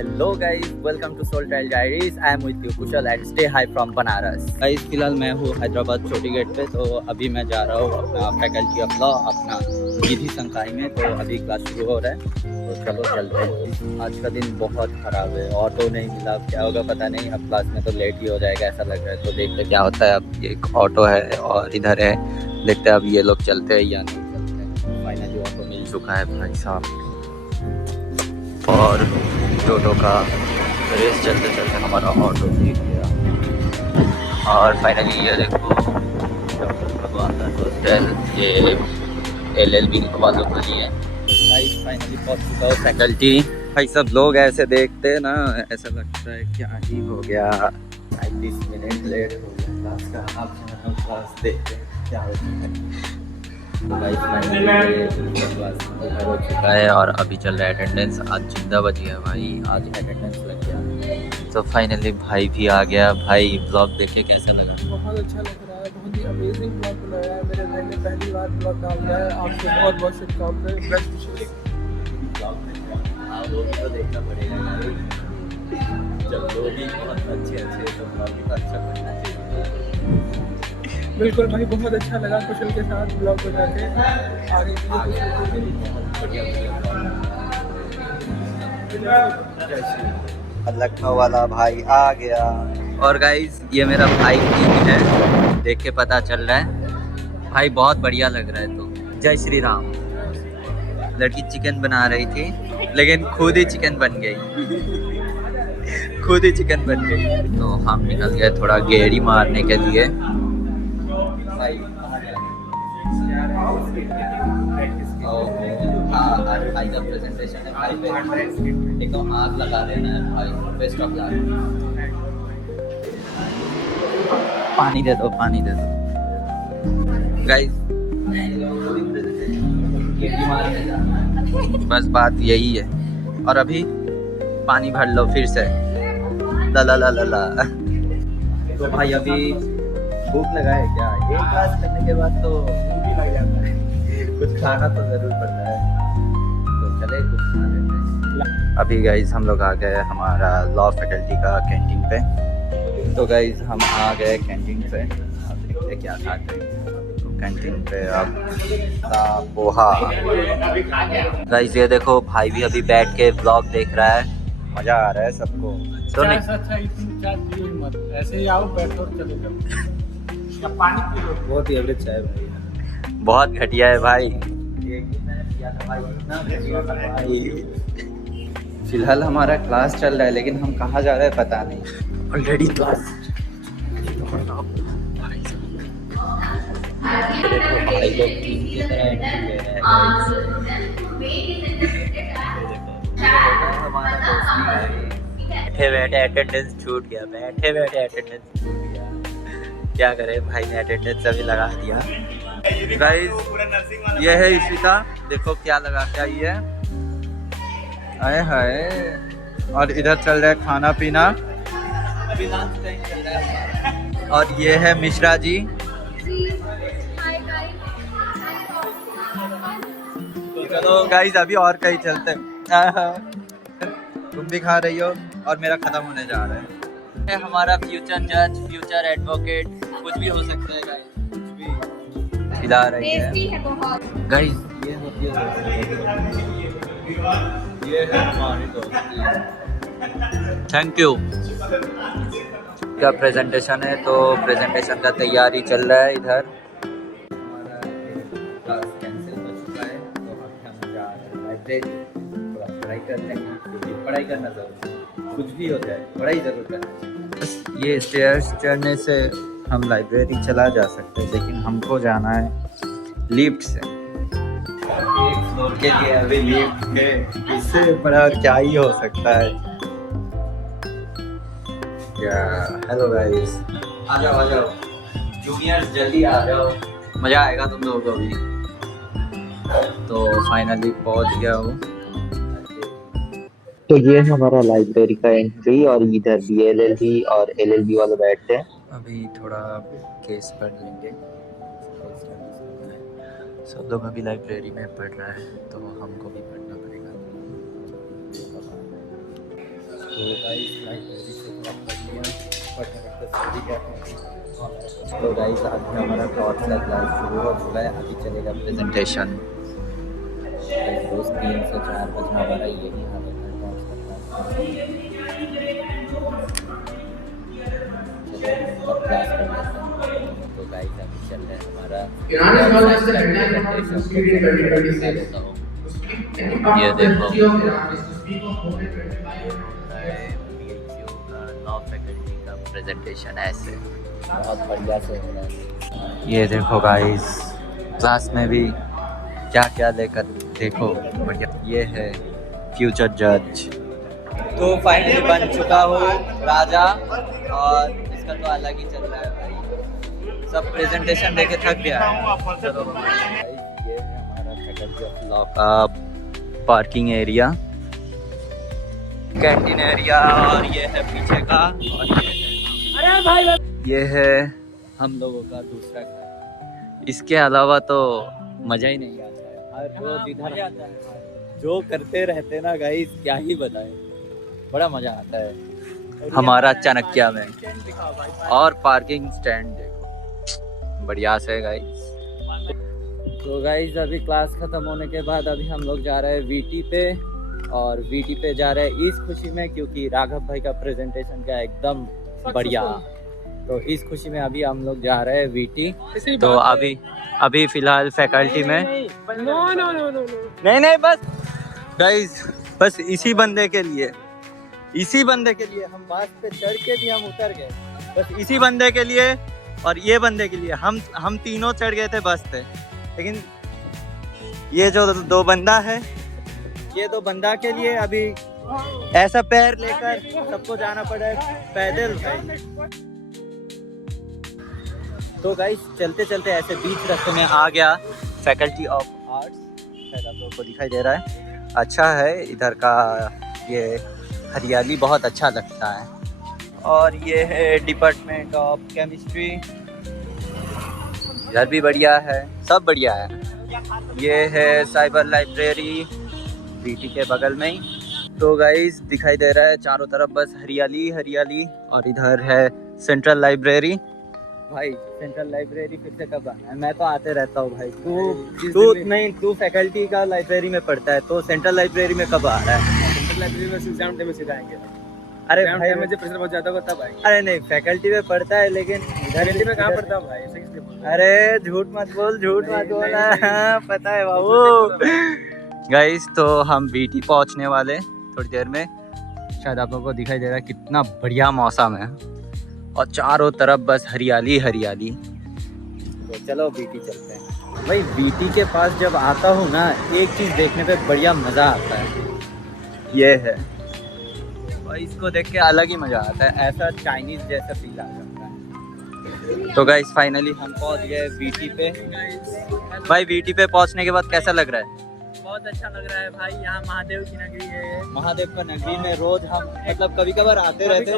Hello guys, welcome to soul trial diaries. I am with you Kushal and stay high from Banaras. Guys फिलहाल मैं हूँ हैदराबाद छोटी gate पे। तो अभी मैं जा रहा हूँ अपना फैकल्टी ऑफ लॉ अपना विधि संकाय में। तो अभी क्लास शुरू हो रहा है, तो चलो चलते हैं। आज का दिन बहुत ख़राब है, ऑटो नहीं मिला, क्या होगा पता नहीं। अब क्लास में तो लेट ही हो जाएगा ऐसा लग रहा है, तो देखते क्या होता है। अब एक ऑटो है और इधर है, देखते हैं अब ये लोग चलते हैं या नहीं चलते हैं। फाइनली ऑटो मिल चुका है भाई साहब, और टोटो का रेस चलते चलते हमारा ऑटो दिख गया। और फाइनली ये देखो डॉक्टर भगवान का हॉस्टल, ये LLB वालों के लिए। फाइनली पहुंच चुका हूँ फैकल्टी। भाई सब लोग ऐसे देखते हैं ना, ऐसा लगता है क्या ही हो गया, 30 मिनट लेट हो गया क्लास का। आप क्लास देखते हैं क्या होता है। क्लास हो चुका है और अभी चल रहा है अटेंडेंस। आज जिंदा बची है भाई, आज अटेंडेंस लग गया। तो फाइनली भाई भी आ गया। भाई ब्लॉग देखे कैसा लगा? बहुत अच्छा लग रहा है, बहुत ही अमेजिंग ब्लॉग बनाया है। मेरे भाई ने पहली बार ब्लॉग डाल रहा है। आपको बहुत बहुत शुभकामनाएं, बेस्ट विशेस। वो भी तो देखना पड़ेगा, जब लोग ही बहुत अच्छे तो ब्लॉग भी अच्छा करना चाहिए। बिल्कुल भाई, बहुत अच्छा लगा कुशल के साथ ब्लॉग बना के। आगे के लिए बहुत बढ़िया। लखनऊ वाला भाई आ गया। और गाइज ये मेरा भाई भी है, देख के पता चल रहा है भाई बहुत बढ़िया लग रहा है। तो जय श्री राम। लड़की चिकन बना रही थी लेकिन खुद ही चिकन बन गई, खुद ही चिकन बन गई। तो हम निकल गए थोड़ा गेड़ी मारने के लिए। भाई का प्रेजेंटेशन है भाई पे, एकदम आग लगा देना है भाई। Best of luck. पानी दे दो, पानी दे दो गाइस। बस बात यही है। और अभी पानी भर लो फिर से। ला ला ला ला ला। तो भाई अभी भूख लगा है क्या? एक क्लास करने के बाद तो भूख ही लग जाता है, कुछ खाना तो जरूर पड़ता है। तो चले कुछ खा लेते हैं। अभी गाइज हम लोग आ गए हमारा लॉ फैकल्टी का कैंटीन पे। तो गाइज हम आ गए कैंटीन पे, अब देखते क्या खाते हैं। तो कैंटीन पे अब पोहा। गाइज ये देखो भाई भी अभी बैठ के ब्लॉग देख रहा है, मजा आ रहा है सबको। तो नहीं मत ऐसे ही आओ, बैठो और चले जाओ। या पानी पी लो। बहुत ही एवरेज चाय भाई, बहुत घटिया है भाई। फिलहाल हमारा क्लास चल रहा है लेकिन हम कहाँ जा रहे हैं पता नहीं। ऑलरेडी क्लास भाई लोग टीम की तरह एंट्री ले रहे हैं। बैठे बैठे अटेंडेंस छूट गया, बैठे बैठे अटेंडेंस छूट गया। क्या करे, भाई ने अटेंडेंस अभी लगा दिया। गाइस ये है इशिता, देखो क्या लगा क्या ये आए हाय। और इधर चल रहा है खाना पीना। और ये है मिश्रा जी। चलो गाइस अभी और कहीं चलते हैं। तुम भी खा रही हो और मेरा खत्म होने जा रहा है। हमारा फ्यूचर जज, फ्यूचर एडवोकेट, कुछ भी हो सकता है गाइस, कुछ भी खिला रही है गाइस। ये होती है, ये है हमारी दोस्ती। Thank you. क्या प्रेजेंटेशन है, तो प्रेजेंटेशन का तैयारी चल रहा है इधर। हमारा क्लास कैंसिल हो चुका है, तो हम जा रहे हैं लाइब्रेरी, थोड़ा पढ़ाई कर लेंगे क्योंकि पढ़ाई करना जरूरी है। कुछ भी हो जाए पढ़ाई जरूर करना चाहिए। ये स्टेयर्स चढ़ने से हम लाइब्रेरी चला जा सकते हैं, लेकिन हमको जाना है लिफ्ट से। एक फ्लोर के लिए अभी लिफ्ट है, इससे बड़ा क्या ही हो सकता है। क्या हेलो गाइस, आ जाओ जूनियर्स, जल्दी आ जाओ, मज़ा आएगा तुम लोगों को भी। तो फाइनली पहुंच गया हूँ। तो ये है हमारा लाइब्रेरी का एंट्री, और इधर भी LLB और LLB वाले बैठते हैं। अभी थोड़ा केस पढ़ लेंगे। सब लोग अभी लाइब्रेरी में पढ़ रहा है, तो हमको भी पढ़ना पड़ेगा। तो गाइस लाइब्रेरी से थोड़ा पढ़ लिया, पढ़ते सभी गए। तो गाइस आज हमारा टॉर्च का क्लास शुरू हो चुका है, अभी चलेगा प्रेजेंटेशन। रोज 3 से 4 बजे हमारा यही हालत है टॉर्च का क्लास। चलो क्लास कर लेते हैं। तो गाइस अभी चल रहा है हमारा ये देखो लॉ फैकल्टी का प्रेजेंटेशन ऐसे बहुत बढ़िया से हो रहा है। ये देखो गाइस क्लास में भी क्या क्या लेकर देखो बढ़िया। ये है फ्यूचर जज। तो फाइनली बन चुका हूँ राजा, और इसका तो अलग ही चल रहा है भाई। सब प्रेजेंटेशन देके थक गया है। चलो ये है हमारा फैकल्टी ऑफ लॉ का पार्किंग एरिया, कैंटीन एरिया, और ये है पीछे का, और ये है हम लोगों का दूसरा घर। इसके अलावा तो मजा ही नहीं आता है। हर रोज इधर आता है, जो करते रहते ना गाइस क्या ही बताएं, बड़ा मजा आता है हमारा चाणक्य में। और पार्किंग स्टैंड देखो बढ़िया से गाइस। तो गाइस अभी क्लास खत्म होने के बाद अभी हम लोग जा रहे हैं वीटी पे, और वीटी पे जा रहे हैं इस खुशी में क्योंकि राघव भाई का प्रेजेंटेशन का एकदम बढ़िया। तो इस खुशी में अभी हम लोग जा रहे हैं वीटी। तो अभी फिलहाल फैकल्टी में नहीं बस गाइस, बस इसी बंदे के लिए हम बस पे चढ़ के भी हम उतर गए, बस इसी बंदे के लिए और ये बंदे के लिए हम तीनों चढ़ गए थे बस पे। लेकिन ये जो दो बंदा है, ये दो बंदा के लिए अभी ऐसा पैर लेकर सबको जाना पड़ा है पैदल। तो गाइस चलते चलते ऐसे बीच रास्ते में आ गया फैकल्टी ऑफ आर्ट्स। शायद आप लोगों को दिखाई दे रहा है, अच्छा है इधर का, ये हरियाली बहुत अच्छा लगता है। और ये है डिपार्टमेंट ऑफ केमिस्ट्री, इधर भी बढ़िया है, सब बढ़िया है। ये है साइबर लाइब्रेरी बीटी के बगल में ही। तो गाइस दिखाई दे रहा है चारों तरफ बस हरियाली हरियाली। और इधर है सेंट्रल लाइब्रेरी। भाई सेंट्रल लाइब्रेरी फिर से कब आना है? मैं तो आते रहता हूँ भाई। तू फैकल्टी का लाइब्रेरी में पढ़ता है, तो सेंट्रल लाइब्रेरी में कब आ रहा है? सेंट्रल लाइब्रेरी में एग्जाम टाइम में सीधा आएंगे। अरे भाई मुझे प्रेशर बहुत ज्यादा होता भाई। अरे नहीं, फैकल्टी में पढ़ता है लेकिन फैकल्टी में कहाँ पढ़ता भाई? अरे झूठ मत बोल हाँ, पता है बाबू। गाइस तो हम बीटी पहुंचने वाले थोड़ी देर में। शायद आप लोगों को दिखाई दे रहा है कितना बढ़िया मौसम है, और चारों तरफ बस हरियाली हरियाली। तो चलो बीटी चलते हैं। भाई बीटी के पास जब आता हूँ ना, एक चीज़ देखने पे बढ़िया मज़ा आता है, ये है और इसको देख के अलग ही मज़ा आता है, ऐसा चाइनीज़ जैसा फील आ जाता है। तो गाइस फाइनली हम पहुँच गए बीटी पे। भाई बीटी पे पहुँचने के बाद कैसा लग रहा है? बहुत अच्छा लग रहा है भाई, यहाँ महादेव की नगरी है। महादेव का नगरी में रोज हम मतलब कभी कभार आते रहते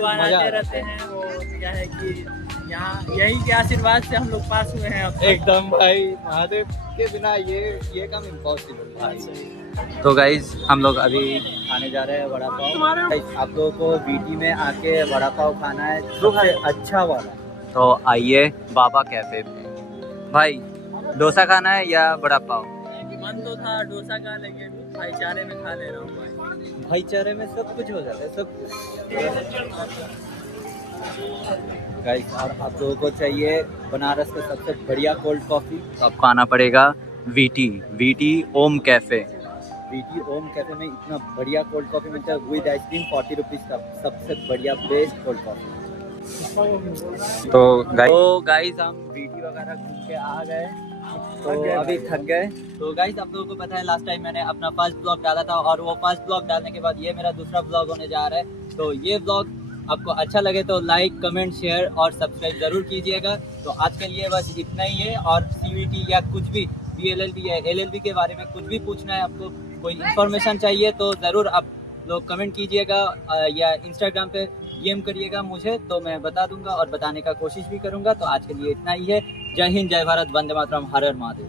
हैं। वो क्या है कि यहाँ यही के आशीर्वाद से हम लोग पास हुए हैं। एकदम भाई, महादेव के बिना ये काम इम्पॉसिबल भाई। तो गाइज हम लोग अभी खाने जा रहे हैं वड़ा पाव। आप लोगों को बीटी में आके वड़ा पाव खाना है सबसे अच्छा वाला, तो आइए बाबा कैफे पे। भाई डोसा खाना है या वड़ा पाव? मन तो था डोसा का, लेकिन भाईचारे में खा ले रहा हूँ भाई। भाईचारे में सब कुछ हो जाता है, सब कुछ। गाइस और आप लोगों को चाहिए बनारस का सबसे बढ़िया कोल्ड कॉफ़ी, तो आपको आना पड़ेगा वीटी ओम कैफ़े। वीटी ओम कैफ़े में इतना बढ़िया कोल्ड कॉफ़ी मिलता है विद आइसक्रीम, 40 रुपीज़ का सबसे बढ़िया बेस्ट कोल्ड कॉफ़ी। तो गाइस हम वीटी वगैरह घूम के आ गए, तो अभी थक गए। तो गाइस आप लोगों को पता है लास्ट टाइम मैंने अपना फर्स्ट ब्लॉग डाला था, और वो फर्स्ट ब्लॉग डालने के बाद ये मेरा दूसरा ब्लॉग होने जा रहा है। तो ये ब्लॉग आपको अच्छा लगे तो लाइक कमेंट शेयर और सब्सक्राइब ज़रूर कीजिएगा। तो आज के लिए बस इतना ही है, और CVT या कुछ भी DLLB या LLB के बारे में कुछ भी पूछना है, आपको कोई इन्फॉर्मेशन चाहिए तो ज़रूर आप लोग कमेंट कीजिएगा या इंस्टाग्राम पे DM करिएगा मुझे, तो मैं बता दूंगा और बताने का कोशिश भी करूंगा। तो आज के लिए इतना ही है। जय हिंद, जय भारत, वंदे मातरम, हर हर महादेव।